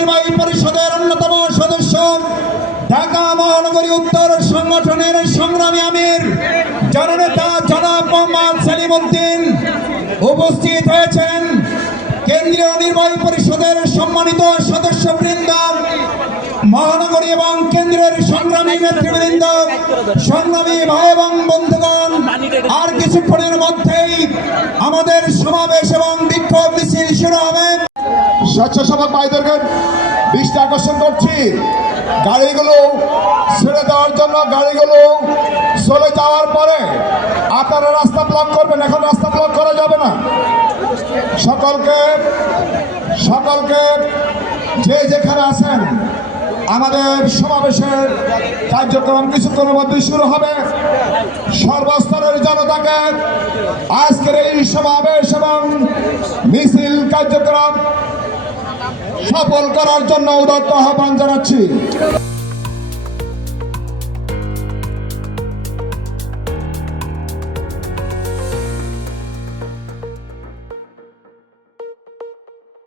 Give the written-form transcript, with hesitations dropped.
নির্বাহী পরিষদের অন্যতম সদস্য, ঢাকা মহানগরী উত্তর সংগঠনের সংগ্রামী আমির জননেতা জনাব মোহাম্মদ সেলিম উদ্দিন উপস্থিত হয়েছেন। কেন্দ্রীয় নির্বাহী পরিষদের সম্মানিত সদস্যবৃন্দ, মহানগরী এবং কেন্দ্রের সংগ্রামী নেতৃবৃন্দ, সংগ্রামী ভাই এবং বন্ধুগণ, আর কিছুক্ষণের মধ্যেই আমাদের সমাবেশ এবং বিক্ষোভ মিছিল শুরু হবে। স্বেচ্ছাসেবক ভাইদেরকে দৃষ্টি আকর্ষণ করছি, গাড়িগুলো ছেড়ে দেওয়ার জন্য। গাড়িগুলো চলে যাওয়ার পরে আপনারা রাস্তা ব্লক করবেন, এখন রাস্তা ব্লক করা যাবে না। সকলকে যে যেখানে আছেন, আমাদের সমাবেশের কার্যক্রম কিছুক্ষণের মধ্যে শুরু হবে। সর্বস্তরের জনতাকে আজকের এই সমাবেশ এবং মিছিল কার্যক্রম সফল করার জন্য উদাত্ত আহ্বান জানাচ্ছি।